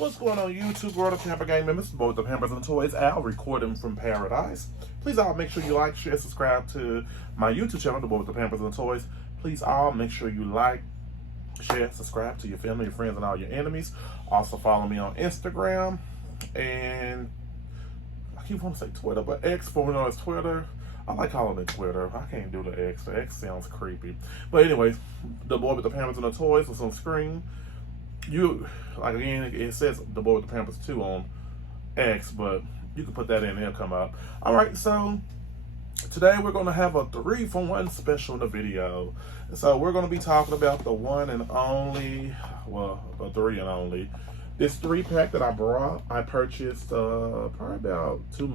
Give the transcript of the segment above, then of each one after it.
What's going on YouTube world of Pamper Gang members? Both the Pampers and Toys, Al, recording from paradise. Please all make sure you like, share, subscribe to my YouTube channel, The Boy with the Pampers and Toys. Please all make sure you like, share, subscribe to your family, your friends, and all your enemies. Also follow me on Instagram and I keep wanting to say Twitter, but X, formerly known as Twitter. I like calling it Twitter. I can't do the X. The X sounds creepy. But anyways, The Boy with the Pampers and the Toys was on screen. Like again, it says The Boy with the Pampers 2 on X, but you can put that in and it'll come up. Alright, so today we're going to have a 3-for-1 special in the video. So we're going to be talking about the one and only, well, the 3 and only. This 3-pack that I purchased probably about 2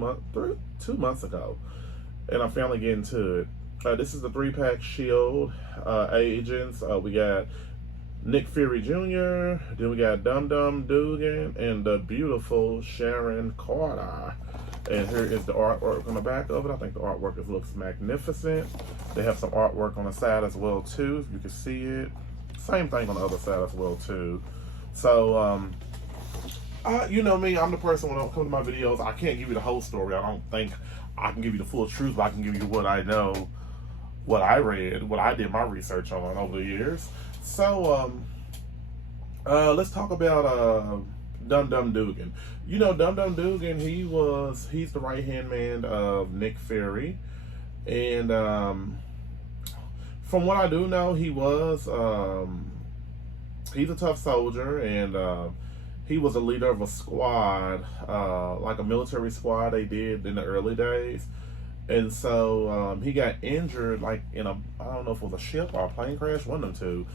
months ago. And I'm finally getting to it. This is the 3-pack Shield agents. We got Nick Fury Jr., then we got Dum Dum Dugan, and the beautiful Sharon Carter. And here is the artwork on the back of it. I think the artwork looks magnificent. They have some artwork on the side as well too, if you can see it. Same thing on the other side as well too. So, you know me, I'm the person when I come to my videos, I can't give you the whole story. I don't think I can give you the full truth, but I can give you what I know, what I read, what I did my research on over the years. So, let's talk about Dum Dum Dugan. You know, Dum Dum Dugan, he's the right-hand man of Nick Fury. And from what I do know, he's a tough soldier, and he was a leader of a squad, like a military squad they did in the early days. And so he got injured, like in I don't know if it was a ship or a plane crash, one of them two.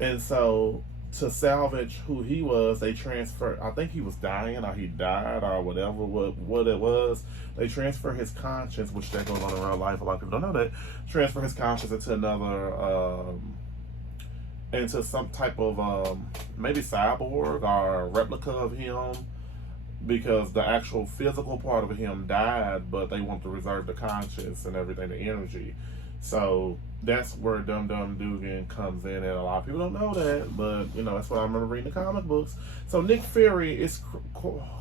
And so to salvage who he was, they transferred, I think he was dying or he died or whatever, what it was. They transfer his conscience, which that goes on in real life, a lot of people don't know that, transfer his conscience into another, into some type of maybe cyborg or replica of him, because the actual physical part of him died, but they want to reserve the conscience and everything, the energy. So that's where Dum Dum Dugan comes in, and a lot of people don't know that, but you know, that's what I remember reading the comic books. So Nick Fury is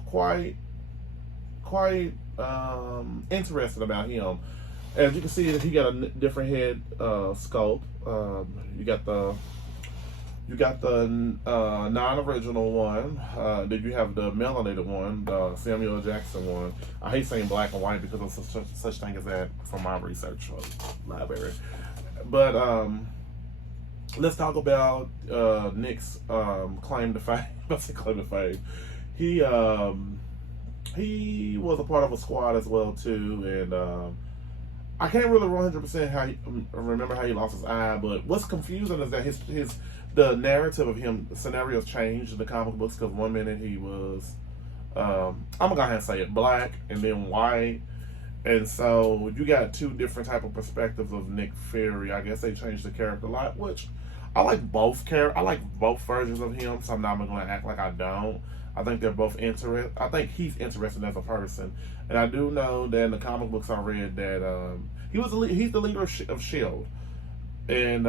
quite interested about him. As you can see, he got a different head sculpt. You got the non-original one. Then you have the melanated one, the Samuel Jackson one. I hate saying black and white because of such thing as that from my research library. But let's talk about Nick's claim to fame. Let's say claim to fame. He was a part of a squad as well too, and I can't really 100% remember how he lost his eye. But what's confusing is that the narrative of him, scenarios changed in the comic books, because one minute he was, I'm gonna go ahead and say it, black and then white. And so you got two different type of perspectives of Nick Fury. I guess they changed the character a lot, which I like both versions of him, so I'm not gonna act like I don't. I think they're both interesting. I think he's interesting as a person. And I do know that in the comic books I read that he's the leader of S.H.I.E.L.D. And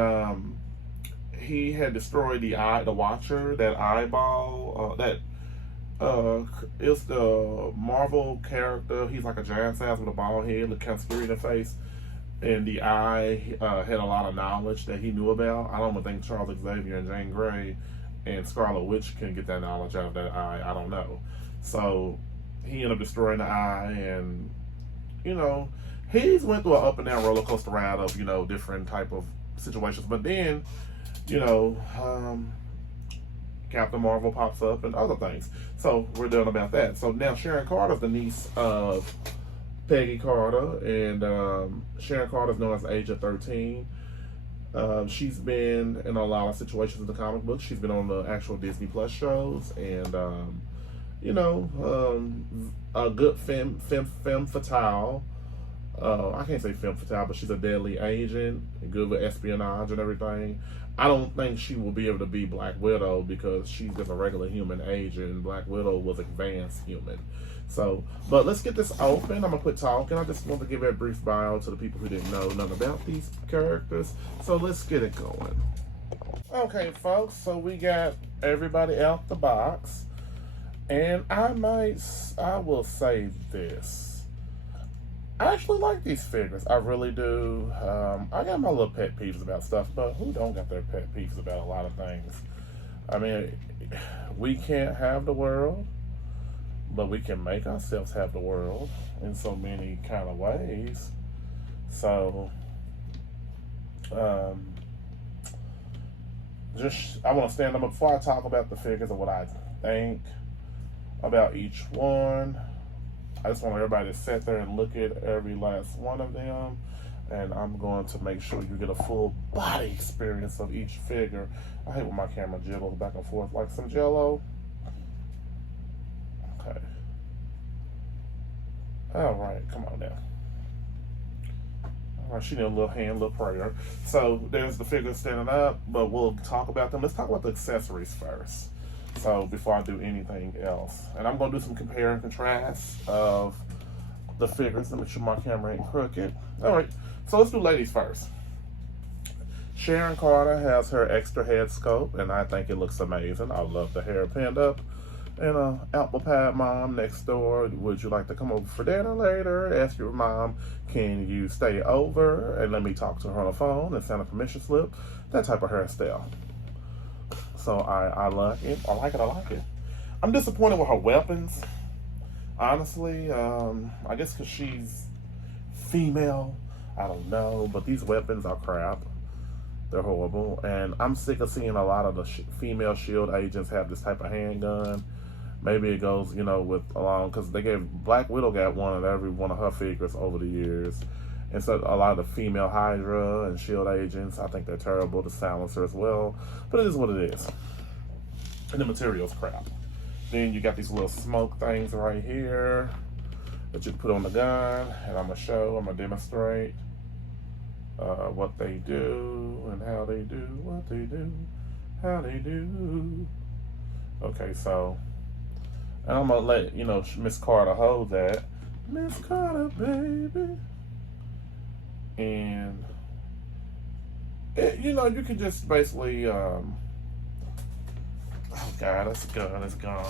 he had destroyed the Watcher, that eyeball, it's the Marvel character. He's like a giant size with a bald head, look kind of scary in the face, and the eye had a lot of knowledge that he knew about. I don't think Charles Xavier and Jean Grey and Scarlet Witch can get that knowledge out of that eye. I don't know. So he ended up destroying the eye, and you know, he's went through an up and down roller coaster ride of, you know, different type of situations. But then, you know, Captain Marvel pops up and other things. So we're done about that. So now Sharon Carter's the niece of Peggy Carter, and Sharon Carter's known as Agent 13. She's been in a lot of situations in the comic books. She's been on the actual Disney Plus shows, and you know, a good femme fatale. I can't say femme fatale, but she's a deadly agent, good with espionage and everything. I don't think she will be able to be Black Widow, because she's just a regular human agent, and Black Widow was advanced human. So, but let's get this open. I'm gonna quit talking. I just want to give a brief bio to the people who didn't know nothing about these characters. So let's get it going. Okay, folks, so we got everybody out the box. And I will say this. I actually like these figures. I really do. I got my little pet peeves about stuff, but who don't got their pet peeves about a lot of things? I mean, we can't have the world, but we can make ourselves have the world in so many kind of ways. So, um, I want to stand up before I talk about the figures of what I think about each one. I just want everybody to sit there and look at every last one of them, and I'm going to make sure you get a full body experience of each figure. I hate when my camera jiggles back and forth like some jello. Okay. All right, come on now. All right, she did a little hand, little prayer. So there's the figures standing up, but we'll talk about them. Let's talk about the accessories first. So before I do anything else, and I'm gonna do some compare and contrast of the figures to make sure my camera ain't crooked. All right, so let's do ladies first. Sharon Carter has her extra head sculpt, and I think it looks amazing. I love the hair pinned up. And apple pie mom next door, would you like to come over for dinner later? Ask your mom, can you stay over and let me talk to her on the phone and send a permission slip? That type of hairstyle. So I like it. I like it. I'm disappointed with her weapons. Honestly, I guess because she's female. I don't know. But these weapons are crap. They're horrible. And I'm sick of seeing a lot of the female SHIELD agents have this type of handgun. Maybe it goes, with along, because they gave Black Widow got one of every one of her figures over the years. And so a lot of the female Hydra and SHIELD agents, I think they're terrible. The silencer as well. But it is what it is. And the material's crap. Then you got these little smoke things right here that you put on the gun. And I'm going to demonstrate what they do and how they do what they do, how they do. Okay, so, and I'm going to let, Miss Carter hold that. Miss Carter, baby. And you can just basically oh god, it's gone.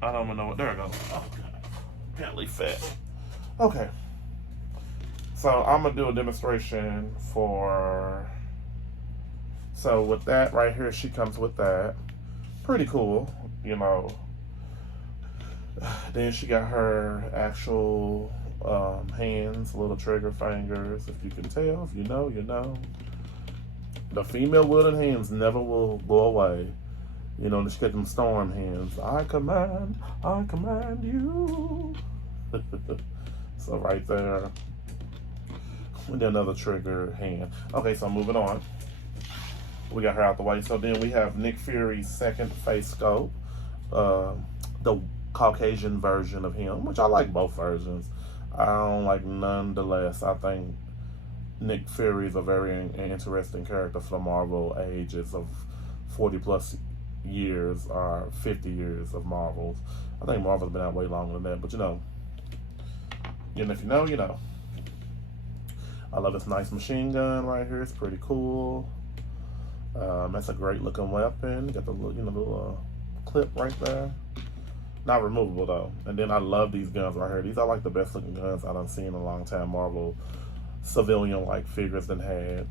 I don't even know what, there it goes. Oh god, apparently fat. Okay, so I'm gonna do a demonstration so with that right here, she comes with that, pretty cool. Then she got her actual hands, little trigger fingers. If you can tell, if you know, you know. The female wielding hands never will go away. She got them storm hands. I command you. So right there. And then another trigger hand. Okay, so moving on. We got her out the way. So then we have Nick Fury's second face sculpt. The Caucasian version of him, which I like both versions. I don't like none the less. I think Nick Fury is a very interesting character for the Marvel ages of 40 plus years or 50 years of Marvels. I think Marvel's been out way longer than that, but if you know, you know. I love this nice machine gun right here. It's pretty cool. That's a great looking weapon. Got the little clip right there. Not removable though. And then I love these guns right here. These are like the best looking guns I've seen in a long time. Marvel civilian like figures than had.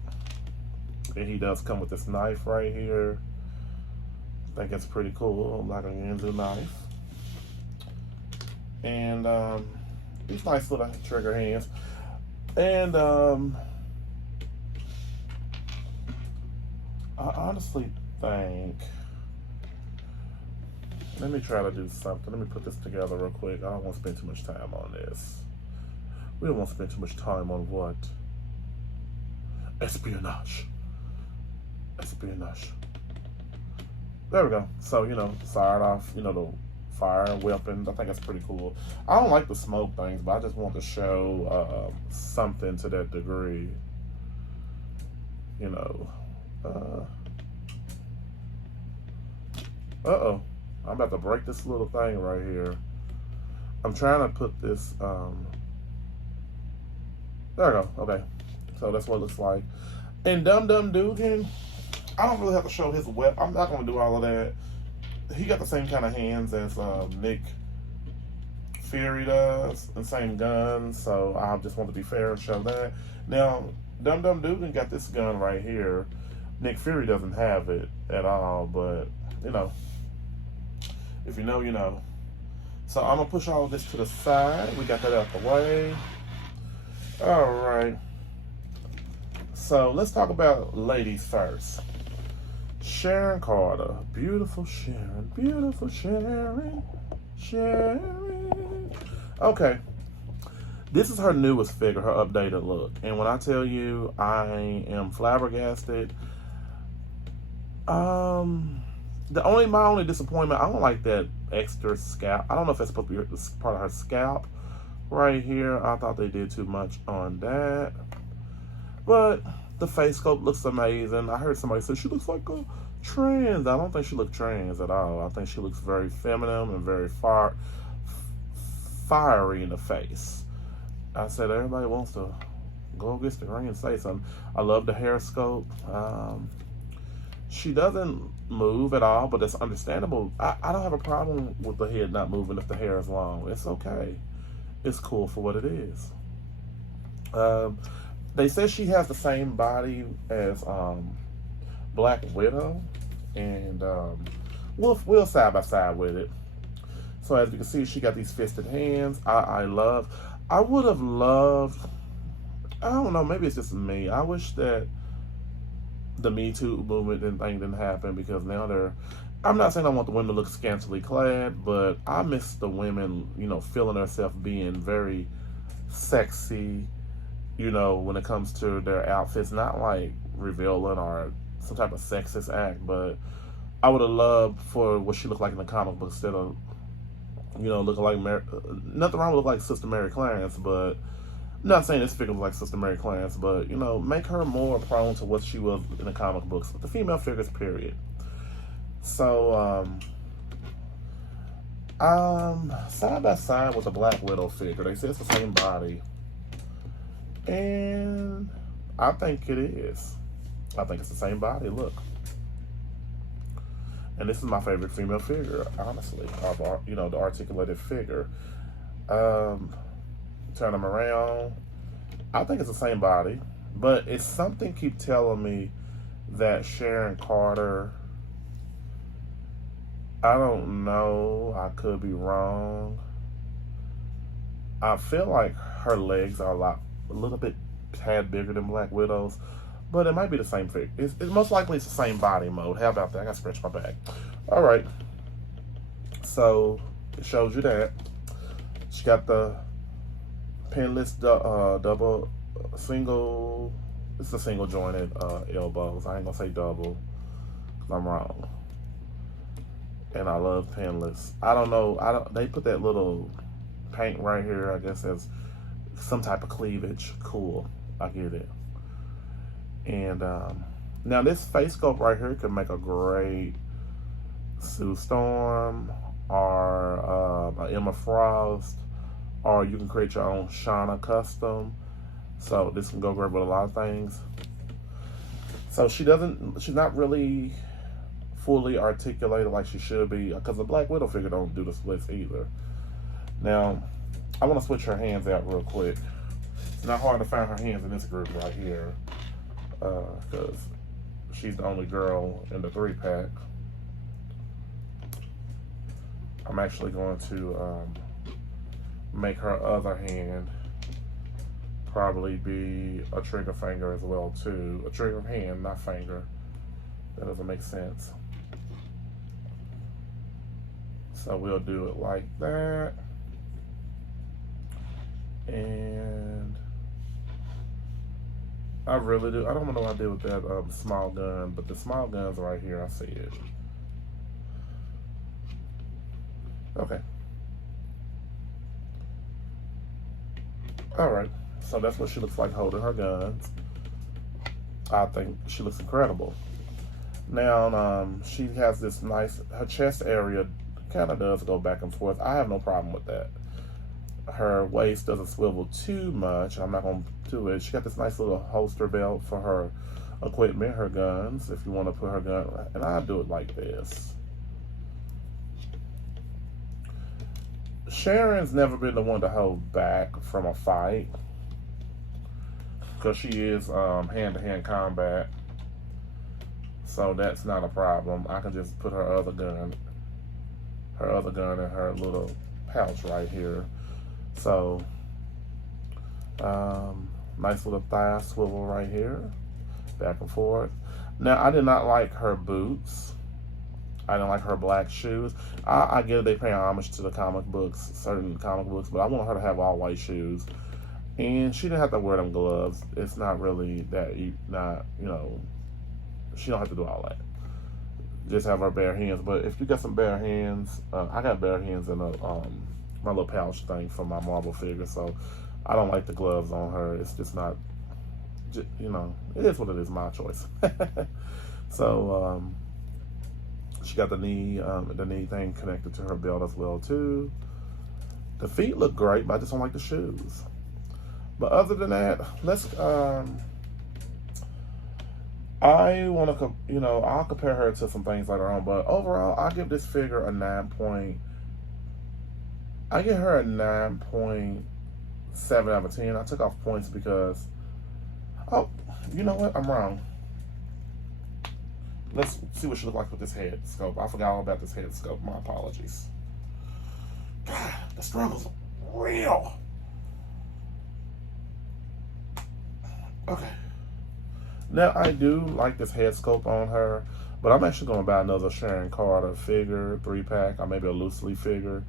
And he does come with this knife right here. I think it's pretty cool. Like a Yanzu knife. And these nice little trigger hands. And I honestly think, let me try to do something. Let me put this together real quick. I don't want to spend too much time on this. We don't want to spend too much time on what? Espionage. There we go. So, fired off, the fire weapons. I think that's pretty cool. I don't like the smoke things, but I just want to show something to that degree. Uh-oh. I'm about to break this little thing right here. I'm trying to put this, there we go, okay. So that's what it looks like. And Dugan, I don't really have to show his weapon. I'm not going to do all of that. he got the same kind of hands as Nick Fury does, and same gun. So I just want to be fair and show that. Now, Dum Dum Dugan got this gun right here. Nick Fury doesn't have it at all, but you know, if you know, you know. So I'm gonna push all of this to the side. We got that out the way. All right. So let's talk about ladies first. Sharon Carter, beautiful Sharon, beautiful Sharon, Sharon. Okay, this is her newest figure, her updated look, and when I tell you, I am flabbergasted. My only disappointment, I don't like that extra scalp. I don't know if that's supposed to be part of her scalp right here. I thought they did too much on that, but the face sculpt looks amazing. I heard somebody say she looks like a trans. I don't think she looks trans at all. I think she looks very feminine and very fiery in the face. I said everybody wants to go against the ring and say something. I love the hair sculpt. She doesn't move at all, but it's understandable. I don't have a problem with the head not moving if the hair is long. It's okay. It's cool for what it is. They say she has the same body as Black Widow, and we'll side by side with it. So as you can see, she got these fisted hands. I would have loved, I don't know, maybe it's just me. I wish that the Me Too movement didn't happen, because now I'm not saying I want the women to look scantily clad, but I miss the women, you know, feeling herself being very sexy, you know, when it comes to their outfits, not like revealing or some type of sexist act, but I would have loved for what she looked like in the comic book, instead of, you know, looking like nothing wrong with like Sister Mary Clarence, but I'm not saying this figure was like Sister Mary Clarence, but you know, make her more prone to what she was in the comic books, the female figures, period. So side by side with the Black Widow figure, they say it's the same body, and I think it is. I think it's the same body. Look, and this is my favorite female figure, honestly. You know, the articulated figure. Turn them around. I think it's the same body, but it's something keep telling me that Sharon Carter, I don't know, I could be wrong. I feel like her legs are a little bit tad bigger than Black Widow's, but it might be the same figure. It's most likely it's the same body mode. How about that? I gotta stretch my back. All right. So it shows you that she got the pinless double single. It's the single jointed elbows. I ain't gonna say double because I'm wrong. And I love pinless. I don't know. They put that little paint right here, I guess, as some type of cleavage. Cool. I get it. And now this face sculpt right here could make a great Sue Storm or Emma Frost, or you can create your own Shauna custom. So this can go great with a lot of things. So she's not really fully articulated like she should be, because the Black Widow figure don't do the splits either. Now, I want to switch her hands out real quick. It's not hard to find her hands in this group right here, because she's the only girl in the 3-pack. I'm actually going to make her other hand probably be a trigger finger as well too. A trigger hand, not finger. That doesn't make sense. So we'll do it like that. And I really do. I don't know what I did with that small gun, but the small gun's right here. I see it. Okay. All right. So that's what she looks like holding her guns. I think she looks incredible. Now, she has this nice, her chest area kind of does go back and forth. I have no problem with that. Her waist doesn't swivel too much. I'm not going to do it. She got this nice little holster belt for her equipment, her guns, if you want to put her gun, and I do it like this. Sharon's never been the one to hold back from a fight because she is hand-to-hand combat, so that's not a problem. I can just put her other gun in her little pouch right here. So, nice little thigh swivel right here, back and forth. Now, I did not like her boots. I didn't like her black shoes. I get it, they pay homage to the comic books, certain comic books, but I want her to have all white shoes. And she didn't have to wear them gloves. It's not really that, she don't have to do all that. Just have her bare hands. But if you got some bare hands, I got bare hands in my little pouch thing for my Marvel figure, so I don't like the gloves on her. It's just not, it is what it is, my choice. So, she got the knee thing connected to her belt as well too. The feet look great, but I just don't like the shoes. But other than that, I want to, I'll compare her to some things later on. But overall, I give this figure a 9. I give her a 9.7 out of 10. I took off points because, oh, you know what? I'm wrong. Let's see what she looked like with this head scope. I forgot all about this head scope. My apologies. God, the struggle's real. Okay. Now, I do like this head scope on her, but I'm actually going to buy another Sharon Carter figure, 3-pack, or maybe a loose leaf figure,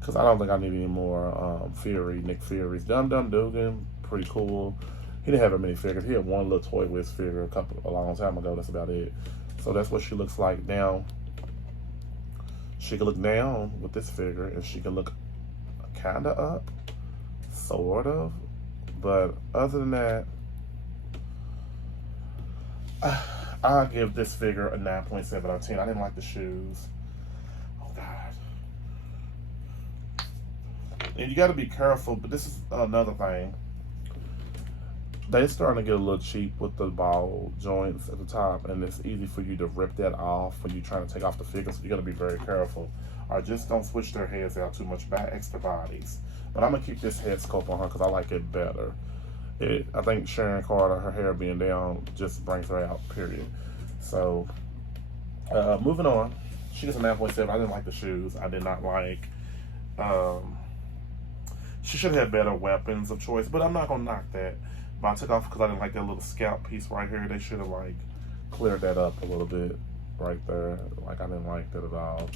because I don't think I need any more Nick Fury's. Dum Dum Dugan, pretty cool. He didn't have very many figures. He had one little Toy Whiz figure a long time ago. That's about it. So that's what she looks like now. She can look down with this figure, and she can look kind of up, sort of. But other than that, I'll give this figure a 9.7 out of 10. I didn't like the shoes. Oh, God. And you got to be careful, but this is another thing. They're starting to get a little cheap with the ball joints at the top, and it's easy for you to rip that off when you're trying to take off the figure, so you got to be very careful. Or just don't switch their heads out too much. Buy extra bodies. But I'm going to keep this head scope on her because I like it better. I think Sharon Carter, her hair being down, just brings her out, period. So, moving on. She gets a 9.7. I didn't like the shoes. I did not like... she should have better weapons of choice, but I'm not going to knock that. But I took off because I didn't like that little scalp piece right here. They should have, cleared that up a little bit right there. I didn't like that at all.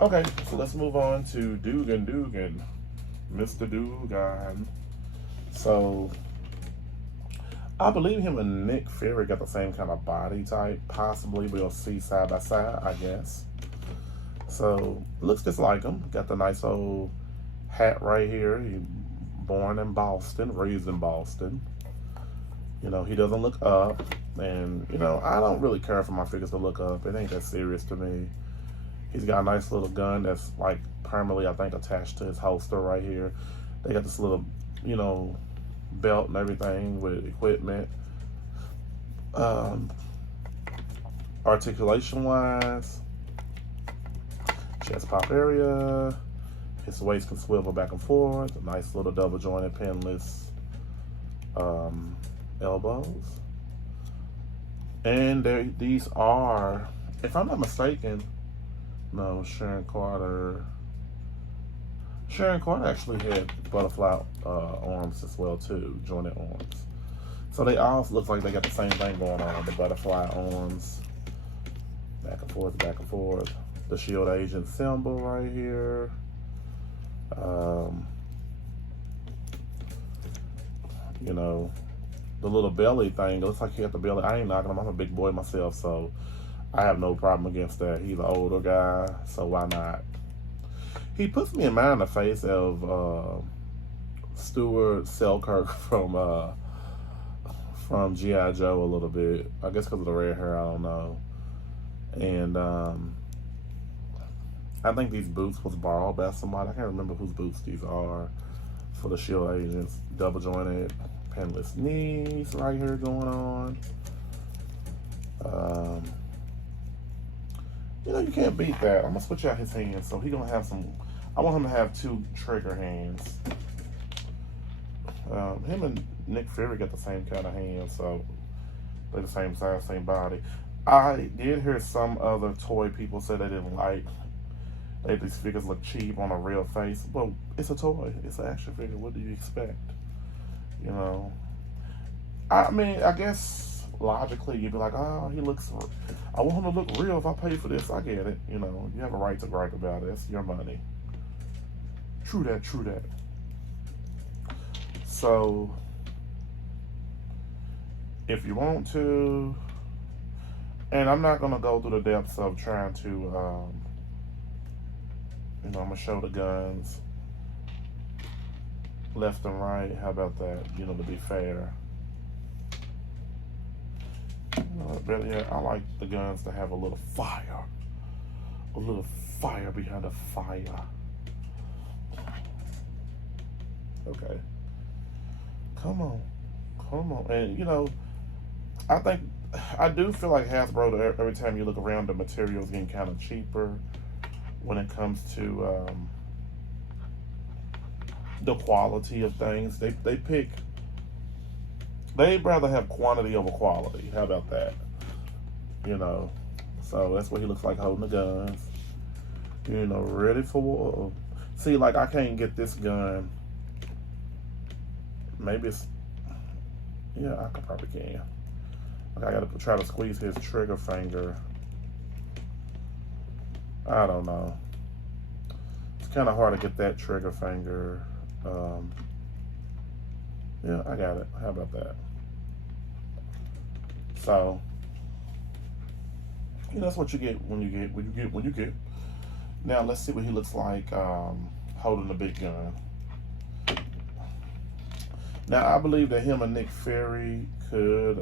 Okay, so let's move on to Dugan. Mr. Dugan. So, I believe him and Nick Fury got the same kind of body type. Possibly we'll see side by side, I guess. So, looks just like him. Got the nice old hat right here. He born in Boston, raised in Boston. He doesn't look up. And, I don't really care for my figures to look up. It ain't that serious to me. He's got a nice little gun that's, permanently, I think, attached to his holster right here. They got this little, belt and everything with equipment. Articulation-wise, chest pop area. His waist can swivel back and forth. A nice little double-jointed, pinless elbows. And these are, if I'm not mistaken, no, Sharon Carter actually had butterfly arms as well too, jointed arms. So they all look like they got the same thing going on. The butterfly arms, back and forth, back and forth. The shield agent symbol right here. The little belly thing, it looks like he got the belly. I ain't knocking him. I'm a big boy myself, so I have no problem against that. He's an older guy, so why not? He puts me in mind the face of Stuart Selkirk from G.I. Joe a little bit. I guess because of the red hair, I don't know. And I think these boots was borrowed by somebody. I can't remember whose boots these are for the shield agents. Double jointed, pinless knees right here going on. You can't beat that. I'm gonna switch out his hands, so he gonna have some I want him to have 2 trigger hands. Him and Nick Fury got the same kind of hands, so they're the same size, same body. I did hear some other toy people say they didn't like these figures look cheap on a real face. Well, it's a toy. It's an action figure. What do you expect? You know? I mean, I guess logically you'd be like, oh, I want him to look real if I pay for this. I get it. You know, you have a right to gripe about it. It's your money. True that, true that. So, if you want to, and I'm not going to go through the depths of trying to, I'm going to show the guns left and right. How about that? To be fair. I like the guns to have a little fire. A little fire behind the fire. Okay. Come on. And, I do feel like Hasbro, every time you look around, the material's getting kind of cheaper when it comes to the quality of things. They'd rather have quantity over quality. How about that? So that's what he looks like holding the guns. Ready for war. See, like, I can't get this gun. Maybe it's, yeah, I probably can. Like, I gotta try to squeeze his trigger finger. I don't know. It's kind of hard to get that trigger finger. Yeah, I got it. How about that? So, that's what you get when you get. Now let's see what he looks like holding the big gun. Now I believe that him and Nick Fury could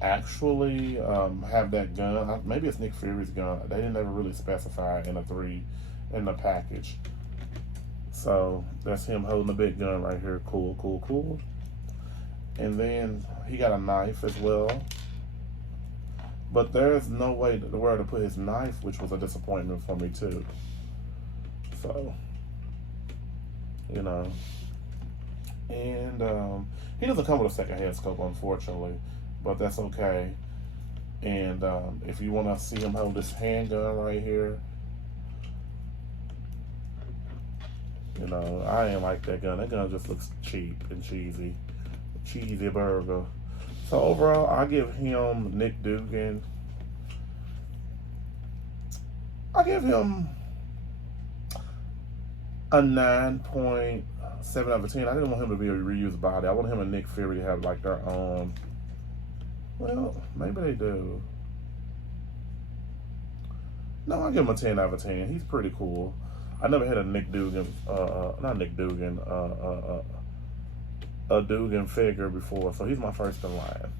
actually have that gun. Maybe it's Nick Fury's gun. They didn't ever really specify in the package. So that's him holding the big gun right here. Cool. And then he got a knife as well. But there's no way where to put his knife, which was a disappointment for me too. So, and he doesn't come with a second head scope, unfortunately, but that's okay. And if you want to see him hold this handgun right here, I ain't like that gun. That gun just looks cheap and cheesy. Cheesy burger. So overall, I give him Nick Dugan. I give him a 9.7 out of 10. I didn't want him to be a reused body. I want him and Nick Fury to have like their own. Well, maybe they do. No, I give him a 10 out of 10. He's pretty cool. I never had a Nick Dugan, not Nick Dugan, a Dugan figure before, so he's my first in line.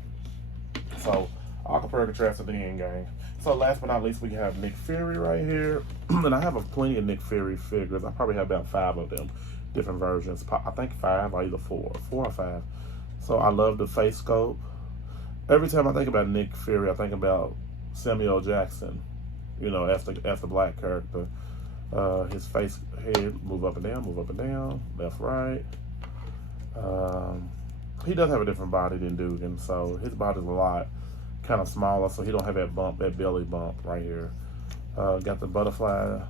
So I'll compare and contrast to the end game. So last but not least, we have Nick Fury right here, and I have plenty of Nick Fury figures. I probably have about 5 of them, different versions. I think 5 or either 4 or 5. So I love the face scope. Every time I think about Nick Fury, I think about Samuel Jackson. As the black character. His face, head, move up and down, left, right. He does have a different body than Dugan, so his body's a lot kind of smaller, so he don't have that belly bump right here. Got the butterfly,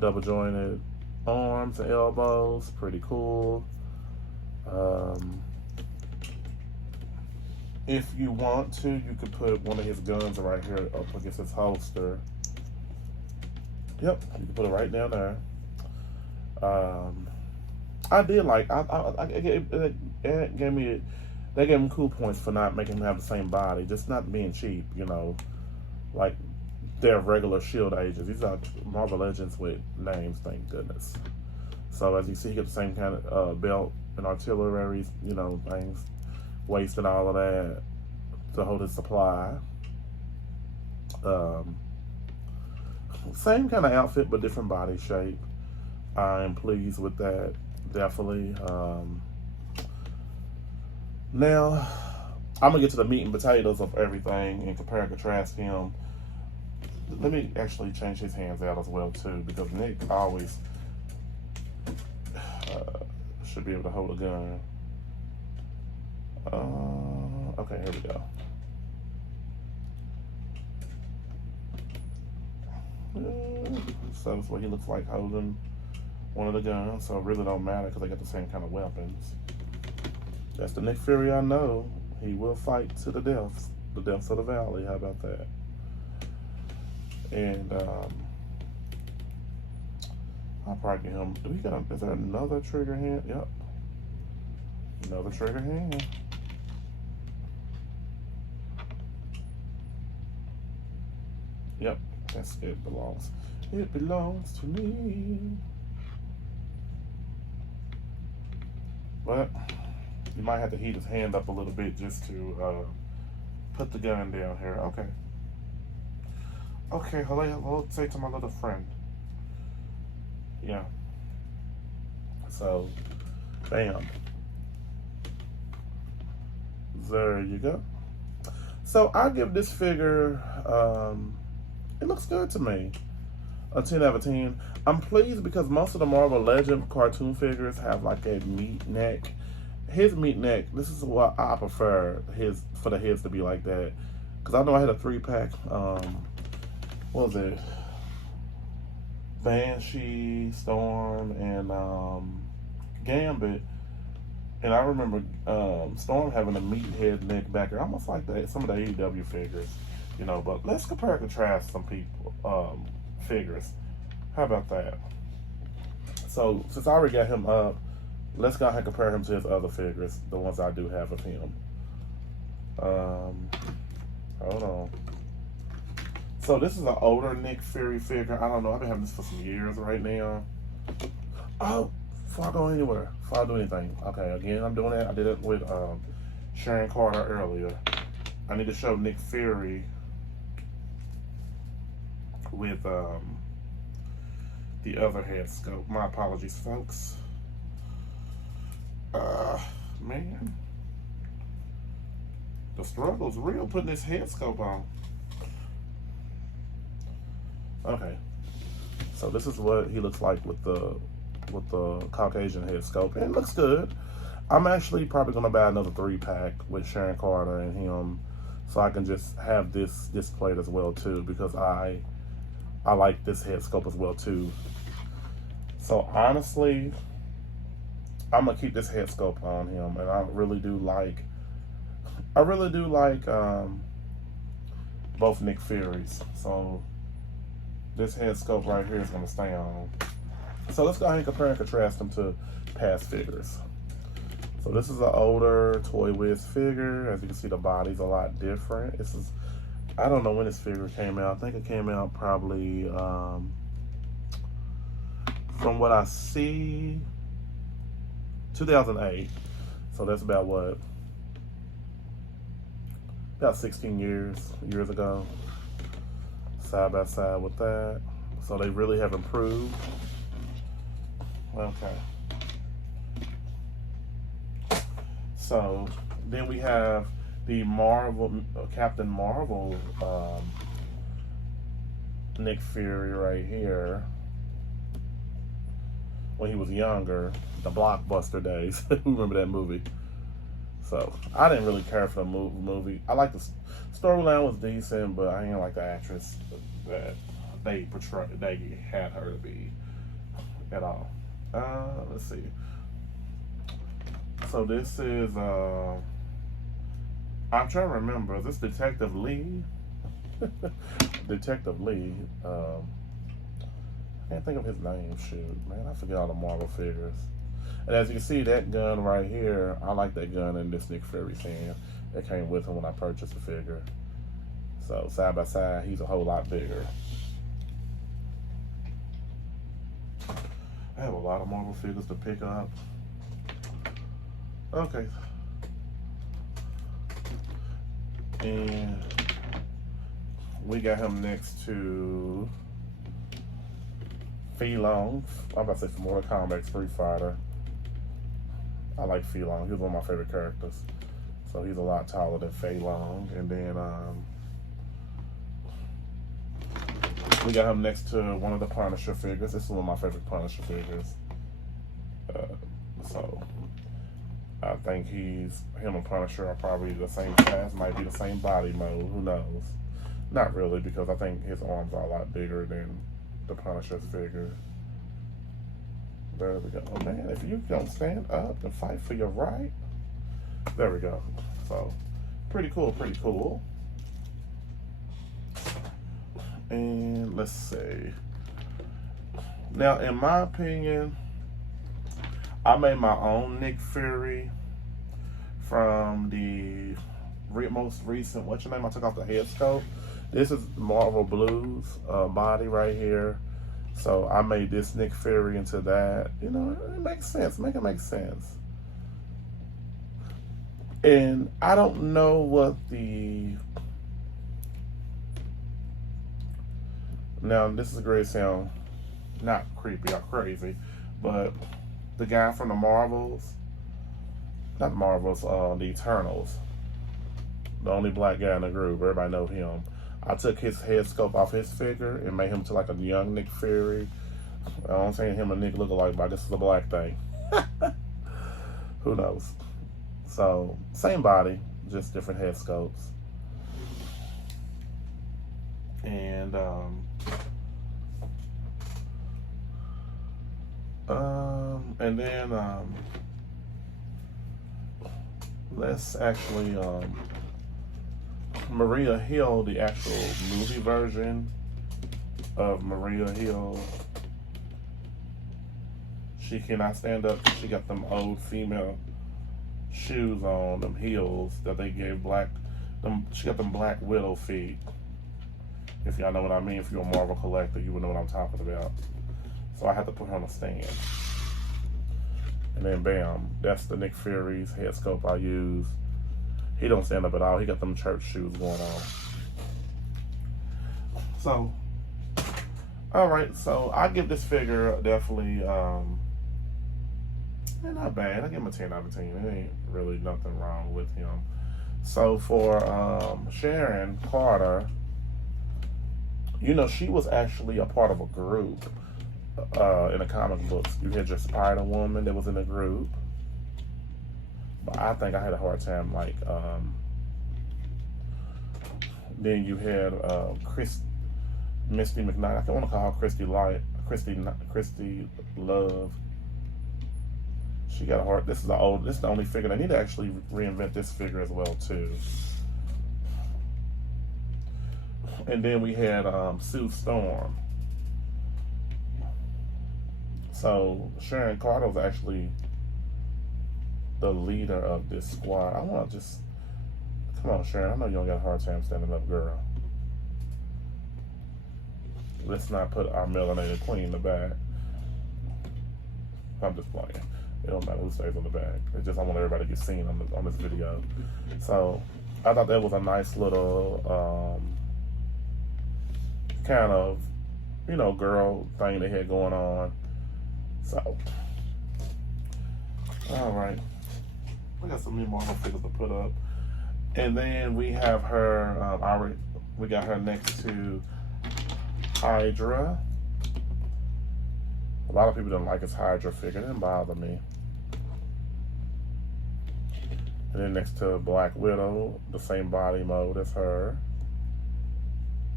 double jointed arms and elbows, pretty cool. If you want to, you could put one of his guns right here up against his holster. Yep, you can put it right down there. I did like. It gave me. They gave him cool points for not making him have the same body, just not being cheap. Like they're regular Shield agents. These are Marvel Legends with names, thank goodness. So as you see, he got the same kind of belt and artillery, things, waist and all of that to hold his supply. Same kind of outfit, but different body shape. I am pleased with that, definitely. Now, I'm going to get to the meat and potatoes of everything and compare and contrast him Let me actually change his hands out as well too, because Nick always should be able to hold a gun. Okay, here we go. So that's what he looks like holding one of the guns. So it really don't matter because they got the same kind of weapons. That's the Nick Fury I know. He will fight to the depths of the valley. How about that? And I'll probably get him. Do we got? Is there another trigger hand? Yep. Another trigger hand. Yep. That's it. Belongs. It belongs to me. But you might have to heat his hand up a little bit just to put the gun down here. Okay. Okay, hello, say to my little friend. Yeah. So, bam. There you go. So I give this figure, it looks good to me. A 10 out of 10. I'm pleased because most of the Marvel Legend cartoon figures have like a meat neck. His meat neck, this is what I prefer for the heads to be like that. Because I know I had a 3-pack, what was it? Banshee, Storm, and Gambit. And I remember Storm having a meathead neck back there, almost like some of the AEW figures, you know. But let's compare and contrast some people figures. How about that? So since I already got him up, let's go ahead and compare him to his other figures, the ones I do have of him. Hold on. So this is an older Nick Fury figure. I don't know. I've been having this for some years right now. Oh, before I go anywhere, before I do anything. Okay, again, I'm doing that. I did it with Sharon Carter earlier. I need to show Nick Fury with the other head scope. My apologies, folks. Man. The struggle's real putting this head scope on. Okay, so this is what he looks like with the Caucasian head scope, and it looks good. I'm actually probably gonna buy another 3-pack with Sharon Carter and him, so I can just have this displayed as well too, because I like this head scope as well too. So honestly, I'm gonna keep this head scope on him, and I really do like both Nick Furies. So this head scope right here is going to stay on. So let's go ahead and compare and contrast them to past figures. So this is an older Toy Wiz figure. As you can see, the body's a lot different. This is, I don't know when this figure came out. I think it came out probably, from what I see, 2008. So that's about what? About 16 years ago. Side by side with that. So they really have improved. Okay. So then we have the Marvel, Captain Marvel Nick Fury right here. When he was younger, the Blockbuster days. Remember that movie? So I didn't really care for the movie. I like the storyline was decent, but I didn't like the actress that they had her to be at all. Let's see. So this is I'm trying to remember. Is this Detective Lee? Detective Lee. I can't think of his name. Shoot, man, I forget all the Marvel figures. And as you can see, that gun right here, I like that gun in this Nick Fury's hand. That came with him when I purchased the figure. So side by side, he's a whole lot bigger. I have a lot of Marvel figures to pick up. Okay. And we got him next to Fei Long. I'm about to say from Mortal Kombat, Street Fighter. I like Fei Long. He was one of my favorite characters. So he's a lot taller than Fei Long. And then We got him next to one of the Punisher figures. This is one of my favorite Punisher figures. So I think him and Punisher are probably the same size, might be the same body mode, who knows. Not really, because I think his arms are a lot bigger than the Punisher's figure. There we go. Oh man, if you don't stand up and fight for your right. There we go. So, pretty cool, pretty cool. And let's see. Now, in my opinion, I made my own Nick Fury from the most recent, what's your name? I took off the head sculpt. This is Marvel Blues body right here. So I made this Nick Fury into that. You know, it makes sense. Make it make sense. And I don't know what the... Now, this is going to sound not creepy or crazy, but the guy from the Marvels, not the Marvels, the Eternals, the only black guy in the group, everybody know him. I took his head sculpt off his figure and made him to like a young Nick Fury. I'm saying him and Nick look alike, but this is a black thing. Who knows? So, same body, just different head sculpts. And, let's actually, Maria Hill, the actual movie version of Maria Hill, she cannot stand up. She got them old female shoes on, them heels that they gave she got them Black Widow feet. If y'all know what I mean, if you're a Marvel collector, you would know what I'm talking about. So I had to put her on a stand. And then bam, that's the Nick Fury's head sculpt I use. He don't stand up at all. He got them church shoes going on. So, all right. So I give this figure definitely, not bad. I give him a 10 out of 10. There ain't really nothing wrong with him. So for Sharon Carter, you know, she was actually a part of a group in the comic books. You had your Spider-Woman that was in a group. But I think I had a hard time, like, then you had Misty McKnight. I don't want to call her Christy Love. She got a hard, this is the only figure. They need to actually reinvent this figure as well, too. And then we had Sue Storm. So Sharon Carter was actually the leader of this squad. I want to just, come on, Sharon. I know you don't got a hard time standing up, girl. Let's not put our melanated queen in the back. I'm just playing. It don't matter who stays on the back. It's just I want everybody to get seen on this video. So I thought that was a nice little kind of, you know, girl thing they had going on. So, all right. We got some new Marvel figures to put up. And then we have her, we got her next to Hydra. A lot of people didn't like his Hydra figure. It didn't bother me. And then next to Black Widow, the same body mode as her.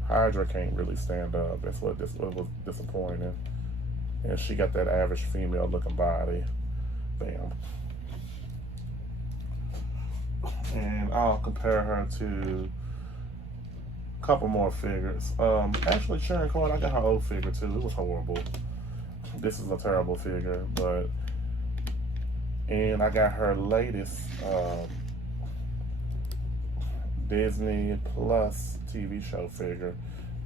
Hydra can't really stand up. That's what was disappointing. And she got that average female looking body. Bam. And I'll compare her to a couple more figures. Actually, Sharon Carter, I got her old figure too. It was horrible. This is a terrible figure, and I got her latest Disney Plus TV show figure.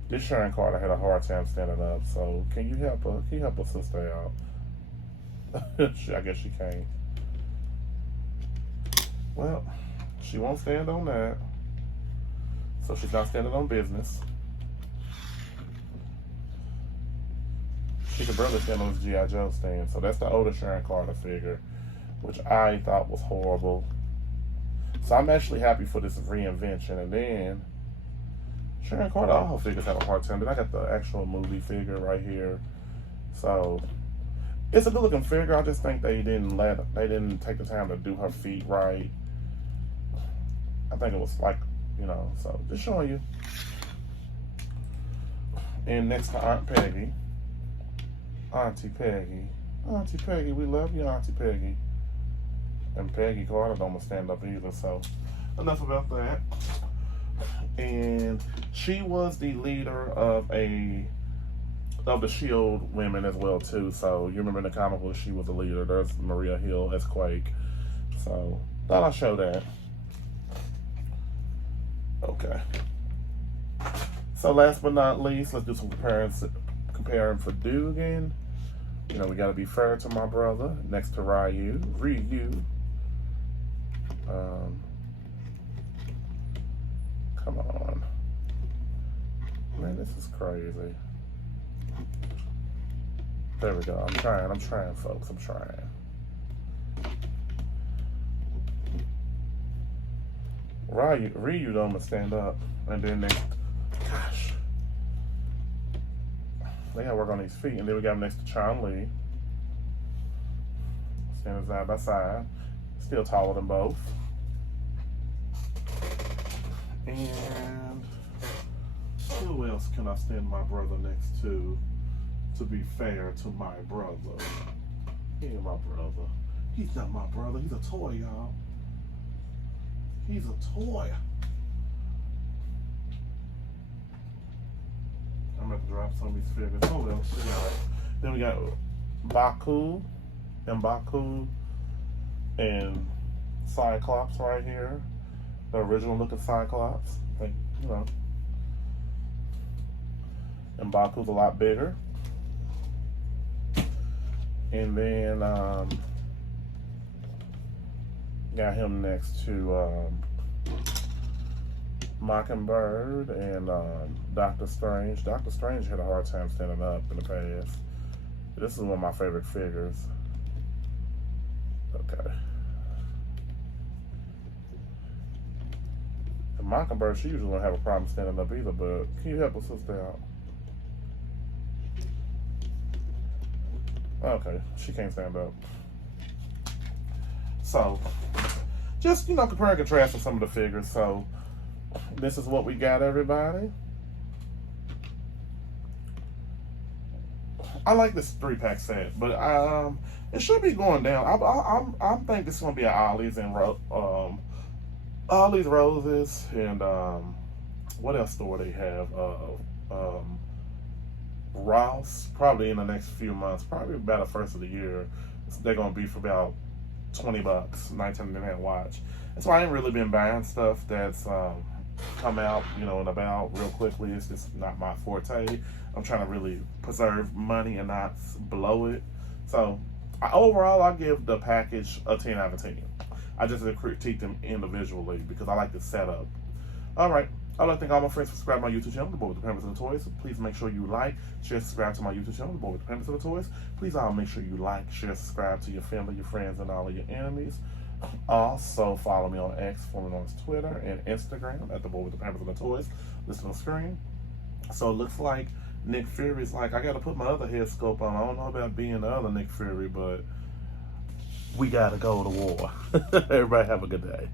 This Sharon Carter had a hard time standing up, so can you help her? Can you help her sister out? I guess she can't. Well, she won't stand on that, so she's not standing on business. She could barely stand on this G.I. Joe stand, so that's the older Sharon Carter figure, which I thought was horrible. So I'm actually happy for this reinvention. And then Sharon Carter, all her figures have a hard time. Then I got the actual movie figure right here. So it's a good looking figure. I just think they didn't take the time to do her feet right. I think it was like, you know, so just showing you. And next to Aunt Peggy. Auntie Peggy. Auntie Peggy, we love you, Auntie Peggy. And Peggy Carter don't stand up either, so enough about that. And she was the leader of the Shield women as well too. So you remember in the comic book she was the leader. There's Maria Hill as Quake. So thought I'd show that. Okay. So last but not least, let's do some comparing for Dugan. You know, we got to be fair to my brother. Next to Ryu. Come on. Man, this is crazy. There we go. I'm trying, folks. I'm trying. Ryu don't stand up. And then gosh. They gotta work on these feet. And then we got him next to Chun-Li. Standing side by side. Still taller than both. And who else can I stand my brother next to be fair to my brother? He ain't my brother. He's not my brother. He's a toy, y'all. He's a toy. I'm going to drop some of these figures. Oh, well. Then we got Baku and Cyclops right here. The original look of Cyclops. Like, you know. And Baku's a lot bigger. And then got him next to Mockingbird and Doctor Strange. Doctor Strange had a hard time standing up in the past. This is one of my favorite figures. Okay. And Mockingbird, she usually don't have a problem standing up either, but can you help us sister out? Okay, she can't stand up. So, just, you know, compare and contrast with some of the figures. So, this is what we got, everybody. I like this 3-pack set, but it should be going down. I'm thinking this is gonna be an Ollie's Roses, and what else store they have? Rouse, probably in the next few months, probably about the first of the year. They're gonna be for about $20, $19.99 watch. That's why I ain't really been buying stuff that's come out, you know, and about real quickly. It's just not my forte. I'm trying to really preserve money and not blow it. So overall, I give the package a 10 out of 10. I just critique them individually because I like the setup. All right. I'd like to thank all my friends for subscribing to my YouTube channel, The Boy with the Pampers and the Toys. Please make sure you like, share, subscribe to my YouTube channel, The Boy with the Pampers and the Toys. Please all make sure you like, share, subscribe to your family, your friends, and all of your enemies. Also, follow me on X, formerly known as Twitter, and Instagram at The Boy with the Pampers and the Toys. Listen on the screen. So it looks like Nick Fury's like, I got to put my other head scope on. I don't know about being the other Nick Fury, but we got to go to war. Everybody have a good day.